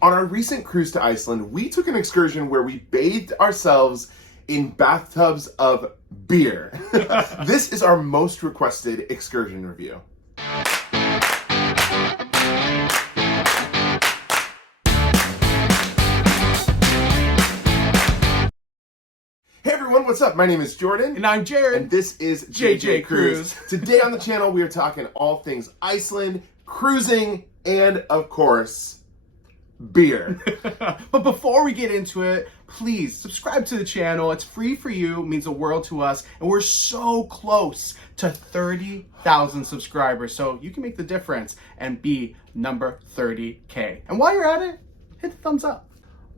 On our recent cruise to Iceland, we took an excursion where we bathed ourselves in bathtubs of beer. This is our most requested excursion review. Hey everyone, what's up? My name is Jordan. And I'm Jared. And this is JJ Cruise. Today on the channel, we are talking all things Iceland, cruising, and of course, beer. But before we get into it, please subscribe to the channel. It's free for you, means the world to us, and we're so close to 30,000 subscribers, so you can make the difference and be number 30K. And while you're at it, hit the thumbs up.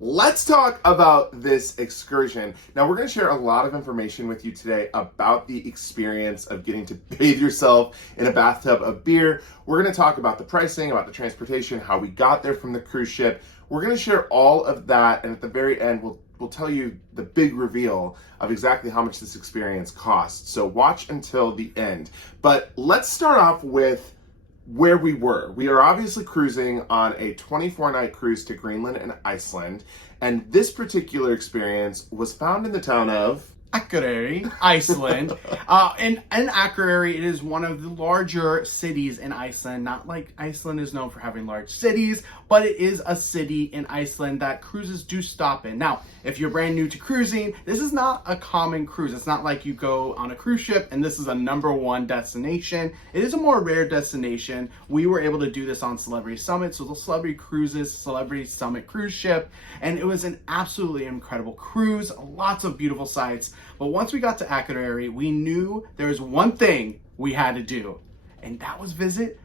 Let's talk about this excursion. Now, we're going to share a lot of information with you today about the experience of getting to bathe yourself in a bathtub of beer. We're going to talk about the pricing, about the transportation, how we got there from the cruise ship. We're going to share all of that, and at the very end, we'll tell you the big reveal of exactly how much this experience costs. So watch until the end. But let's start off with where we were. We are obviously cruising on a 24-night cruise to Greenland and Iceland, and this particular experience was found in the town of Akureyri, Iceland. In Akureyri, it is one of the larger cities in Iceland. Not like Iceland is known for having large cities, but it is a city in Iceland that cruises do stop in. Now, if you're brand new to cruising, this is not a common cruise. It's not like you go on a cruise ship and this is a #1 destination. It is a more rare destination. We were able to do this on Celebrity Summit, so the Celebrity Cruises, Celebrity Summit cruise ship, and it was an absolutely incredible cruise, lots of beautiful sights. But once we got to Akureyri, we knew there was one thing we had to do, and that was visit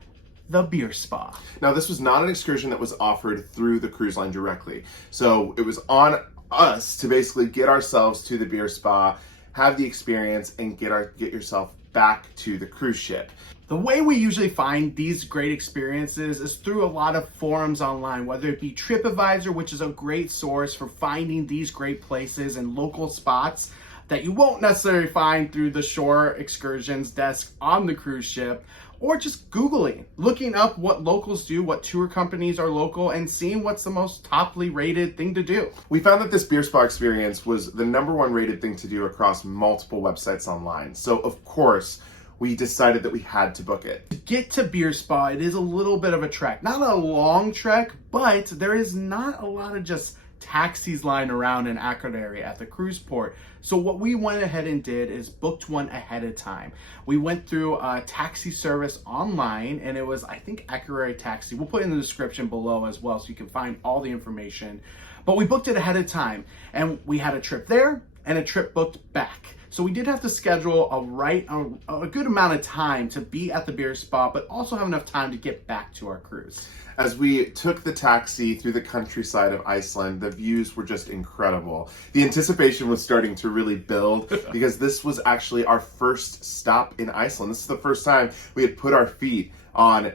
the beer spa. Now, this was not an excursion that was offered through the cruise line directly. So it was on us to basically get ourselves to the beer spa, have the experience, and get yourself back to the cruise ship. The way we usually find these great experiences is through a lot of forums online, whether it be TripAdvisor, which is a great source for finding these great places and local spots that you won't necessarily find through the shore excursions desk on the cruise ship, or just Googling, looking up what locals do, what tour companies are local, and seeing what's the most toply rated thing to do. We found that this beer spa experience was the #1 rated thing to do across multiple websites online. So of course, we decided that we had to book it. To get to beer spa, it is a little bit of a trek. Not a long trek, but there is not a lot of just taxis lying around in Akureyri at the cruise port. So what we went ahead and did is booked one ahead of time. We went through a taxi service online, and it was, I think, Akureyri Taxi. We'll put it in the description below as well so you can find all the information. But we booked it ahead of time, and we had a trip there and a trip booked back. So we did have to schedule a good amount of time to be at the beer spa, but also have enough time to get back to our cruise. As we took the taxi through the countryside of Iceland, the views were just incredible. The anticipation was starting to really build because this was actually our first stop in Iceland. This is the first time we had put our feet on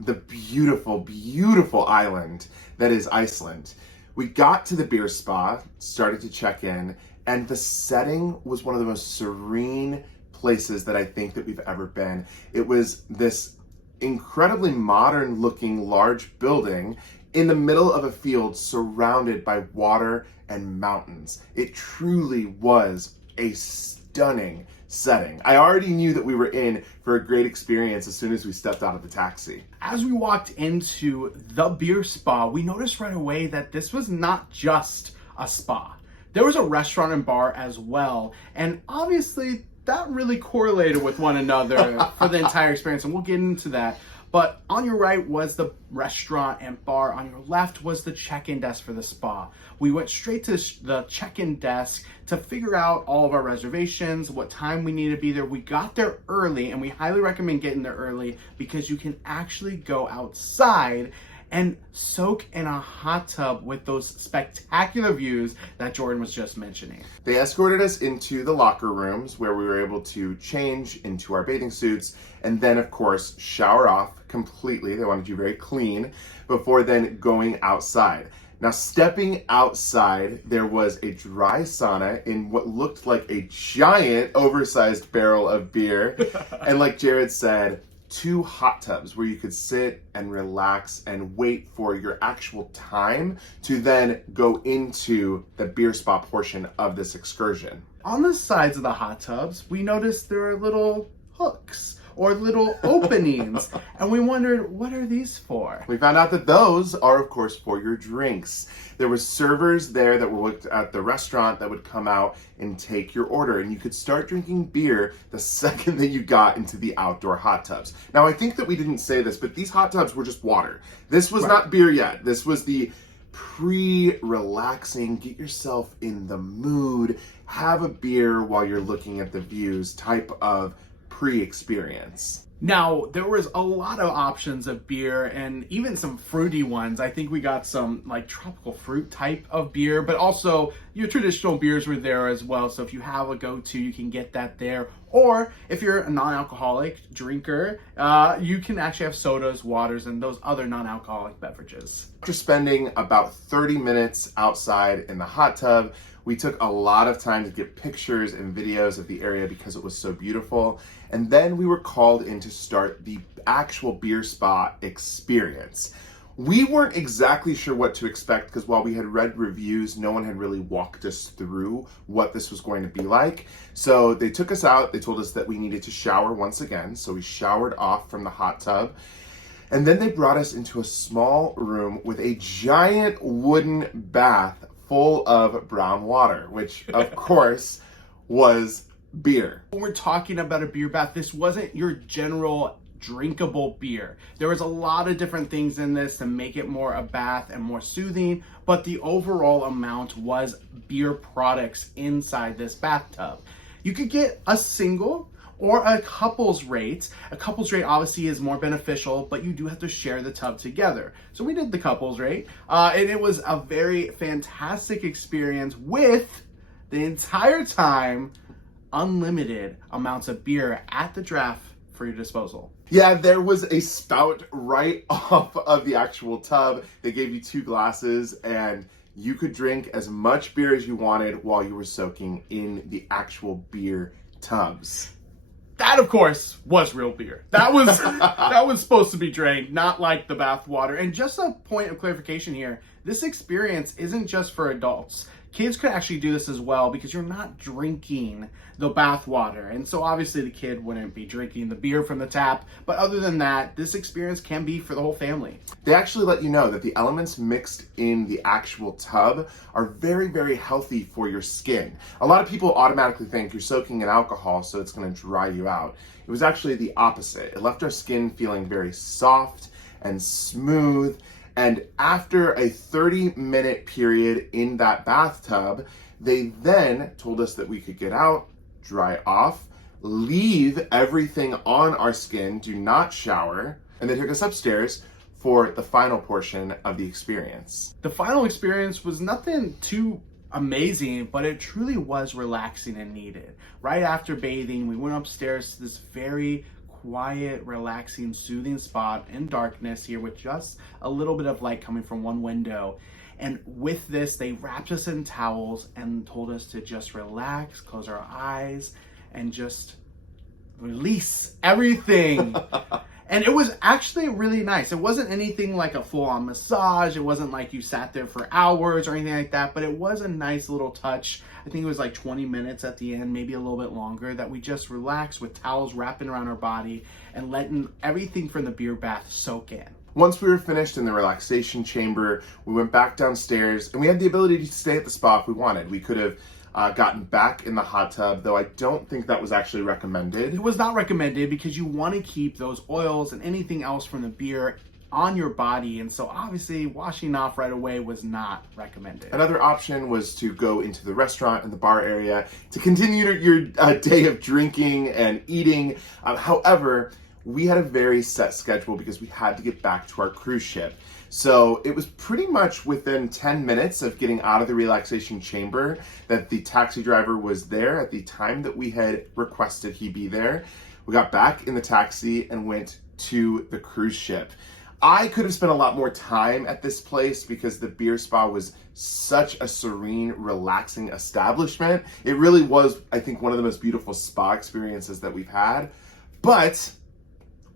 the beautiful, beautiful island that is Iceland. We got to the beer spa, started to check in, and the setting was one of the most serene places that I think that we've ever been. It was this incredibly modern looking large building in the middle of a field surrounded by water and mountains. It truly was a stunning setting. I already knew that we were in for a great experience as soon as we stepped out of the taxi. As we walked into the beer spa, we noticed right away that this was not just a spa. There was a restaurant and bar as well, and obviously that really correlated with one another for the entire experience, and we'll get into that. But on your right was the restaurant and bar. On your left was the check-in desk for the spa. We went straight to the check-in desk to figure out all of our reservations, what time we need to be there. We got there early, and we highly recommend getting there early because you can actually go outside and soak in a hot tub with those spectacular views that Jordan was just mentioning. They escorted us into the locker rooms where we were able to change into our bathing suits and then, of course, shower off completely. They wanted you very clean before then going outside. Now, stepping outside, there was a dry sauna in what looked like a giant, oversized barrel of beer. And like Jared said, 2 hot tubs where you could sit and relax and wait for your actual time to then go into the beer spa portion of this excursion. On the sides of the hot tubs, we noticed there are little hooks or little openings, and we wondered, what are these for? We found out that those are, of course, for your drinks. There were servers there that worked at the restaurant that would come out and take your order, and you could start drinking beer the second that you got into the outdoor hot tubs. Now, I think that we didn't say this, but these hot tubs were just water. This was not beer yet. This was the pre-relaxing, get yourself in the mood, have a beer while you're looking at the views type of pre-experience. Now, there was a lot of options of beer and even some fruity ones. I think we got some like tropical fruit type of beer, but also your traditional beers were there as well. So if you have a go-to, you can get that there. Or if you're a non-alcoholic drinker, you can actually have sodas, waters, and those other non-alcoholic beverages. After spending about 30 minutes outside in the hot tub, we took a lot of time to get pictures and videos of the area because it was so beautiful. And then we were called in to start the actual beer spa experience. We weren't exactly sure what to expect because while we had read reviews, no one had really walked us through what this was going to be like. So they took us out, they told us that we needed to shower once again. So we showered off from the hot tub. And then they brought us into a small room with a giant wooden bath full of brown water, which of course was beer. When we're talking about a beer bath, this wasn't your general drinkable beer. There was a lot of different things in this to make it more a bath and more soothing, but the overall amount was beer products inside this bathtub. You could get a single or a couples rate. A couples rate obviously is more beneficial, but you do have to share the tub together. So we did the couples rate, and it was a very fantastic experience with the entire time unlimited amounts of beer at the draft for your disposal. Yeah, there was a spout right off of the actual tub. They gave you 2 glasses and you could drink as much beer as you wanted while you were soaking in the actual beer tubs. That, of course, was real beer. That was that was supposed to be drank, not like the bath water. And just a point of clarification here, this experience isn't just for adults. Kids could actually do this as well because you're not drinking the bath water. And so obviously the kid wouldn't be drinking the beer from the tap. But other than that, this experience can be for the whole family. They actually let you know that the elements mixed in the actual tub are very, very healthy for your skin. A lot of people automatically think you're soaking in alcohol, so it's going to dry you out. It was actually the opposite. It left our skin feeling very soft and smooth. And after a 30-minute period in that bathtub, they then told us that we could get out, dry off, leave everything on our skin, do not shower, and they took us upstairs for the final portion of the experience. The final experience was nothing too amazing, but it truly was relaxing and needed. Right after bathing, we went upstairs to this very quiet, relaxing, soothing spot in darkness here with just a little bit of light coming from one window. And with this, they wrapped us in towels and told us to just relax, close our eyes, and just release everything. And it was actually really nice. It wasn't anything like a full-on massage. It wasn't like you sat there for hours or anything like that, but it was a nice little touch. I think it was like 20 minutes at the end, maybe a little bit longer, that we just relaxed with towels wrapping around our body and letting everything from the beer bath soak in. Once we were finished in the relaxation chamber, we went back downstairs and we had the ability to stay at the spa if we wanted. We could have gotten back in the hot tub, though I don't think that was actually recommended. It was not recommended because you want to keep those oils and anything else from the beer on your body, and so obviously washing off right away was not recommended. Another option was to go into the restaurant and the bar area to continue your day of drinking and eating. However, we had a very set schedule because we had to get back to our cruise ship. So it was pretty much within 10 minutes of getting out of the relaxation chamber that the taxi driver was there at the time that we had requested he be there. We got back in the taxi and went to the cruise ship. I could have spent a lot more time at this place because the beer spa was such a serene, relaxing establishment. It really was, I think, one of the most beautiful spa experiences that we've had. But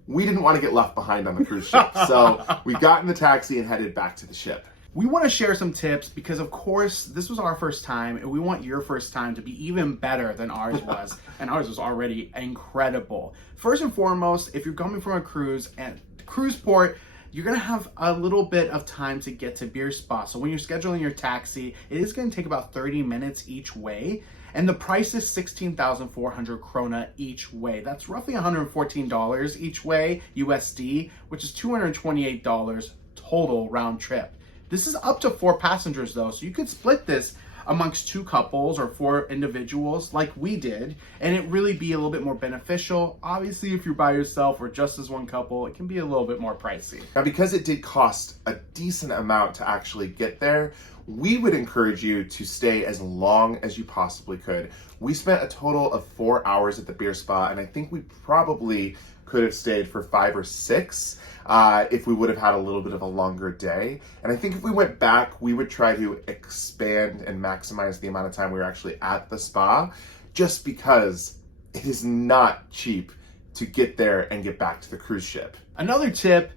we didn't want to get left behind on the cruise ship. So we got in the taxi and headed back to the ship. We want to share some tips because, of course, this was our first time, and we want your first time to be even better than ours was, and ours was already incredible. First and foremost, if you're coming from a cruise and cruise port, you're going to have a little bit of time to get to Beer Spa. So when you're scheduling your taxi, it is going to take about 30 minutes each way, and the price is 16,400 krona each way. That's roughly $114 each way, USD, which is $228 total round trip. This is up to 4 passengers though, so you could split this amongst 2 couples or 4 individuals like we did, and it really be a little bit more beneficial. Obviously, if you're by yourself or just as one couple, it can be a little bit more pricey. Now, because it did cost a decent amount to actually get there, we would encourage you to stay as long as you possibly could. We spent a total of 4 hours at the Beer Spa, and I think we probably could have stayed for 5 or 6 if we would have had a little bit of a longer day. And I think if we went back, we would try to expand and maximize the amount of time we were actually at the spa, just because it is not cheap to get there and get back to the cruise ship. Another tip,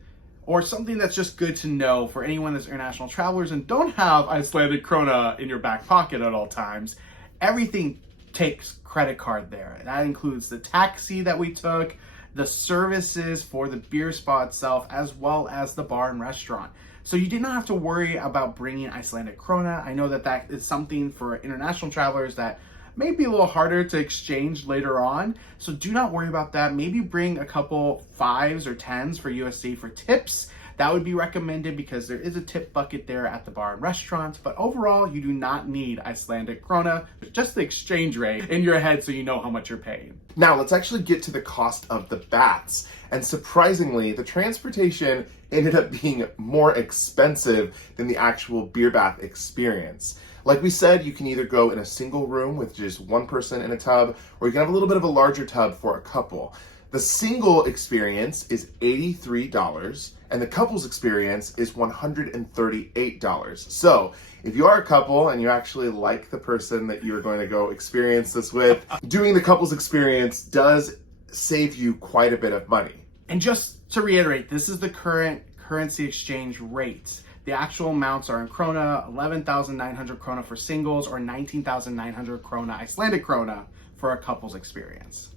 or something that's just good to know for anyone that's international travelers and don't have Icelandic krona in your back pocket at all times, everything takes credit card there. That includes the taxi that we took, the services for the Beer Spa itself, as well as the bar and restaurant. So you did not have to worry about bringing Icelandic krona. I know that that is something for international travelers that may be a little harder to exchange later on. So do not worry about that. Maybe bring a couple 5s or 10s for USD for tips. That would be recommended because there is a tip bucket there at the bar and restaurant. But overall, you do not need Icelandic krona, just the exchange rate in your head so you know how much you're paying. Now, let's actually get to the cost of the baths. And surprisingly, the transportation ended up being more expensive than the actual beer bath experience. Like we said, you can either go in a single room with just one person in a tub, or you can have a little bit of a larger tub for a couple. The single experience is $83, and the couple's experience is $138. So if you are a couple and you actually like the person that you're going to go experience this with, doing the couple's experience does save you quite a bit of money. And just to reiterate, this is the current currency exchange rates. The actual amounts are in krona, 11,900 krona for singles, or 19,900 krona Icelandic krona for a couple's experience.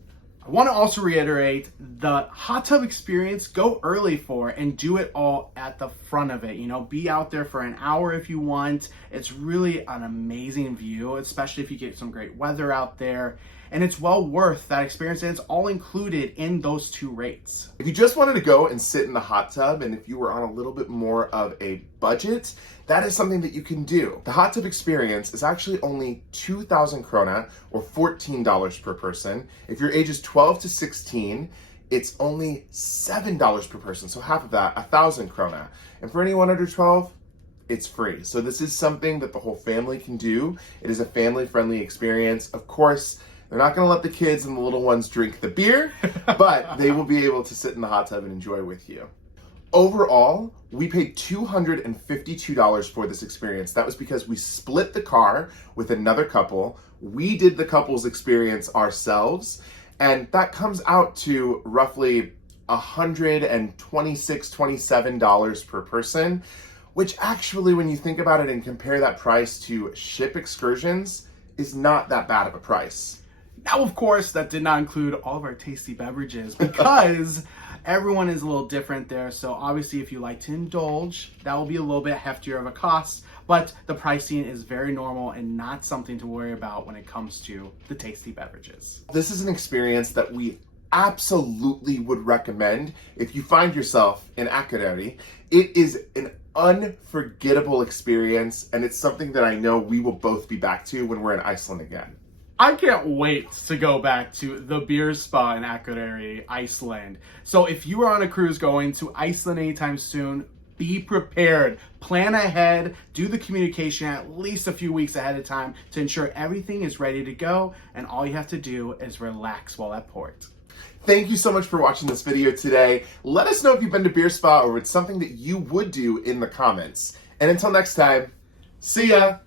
I want to also reiterate the hot tub experience, go early for and do it all at the front of it. You know, be out there for an hour if you want. It's really an amazing view, especially if you get some great weather out there. And it's well worth that experience, and it's all included in those 2 rates. If you just wanted to go and sit in the hot tub, and if you were on a little bit more of a budget, that is something that you can do. The hot tub experience is actually only 2,000 krona, or $14 per person. If your age is 12 to 16, it's only $7 per person, so half of that, 1,000 krona. And for anyone under 12, it's free. So this is something that the whole family can do. It is a family-friendly experience. Of course, they're not going to let the kids and the little ones drink the beer, but they will be able to sit in the hot tub and enjoy with you. Overall, we paid $252 for this experience. That was because we split the car with another couple. We did the couple's experience ourselves, and that comes out to roughly $126, $27 per person, which actually, when you think about it and compare that price to ship excursions, is not that bad of a price. Now, of course, that did not include all of our tasty beverages because everyone is a little different there. So obviously, if you like to indulge, that will be a little bit heftier of a cost, but the pricing is very normal and not something to worry about when it comes to the tasty beverages. This is an experience that we absolutely would recommend if you find yourself in Akureyri. It is an unforgettable experience, and it's something that I know we will both be back to when we're in Iceland again. I can't wait to go back to the Beer Spa in Akureyri, Iceland. So if you are on a cruise going to Iceland anytime soon, be prepared. Plan ahead. Do the communication at least a few weeks ahead of time to ensure everything is ready to go, and all you have to do is relax while at port. Thank you so much for watching this video today. Let us know if you've been to Beer Spa or it's something that you would do in the comments. And until next time, see ya!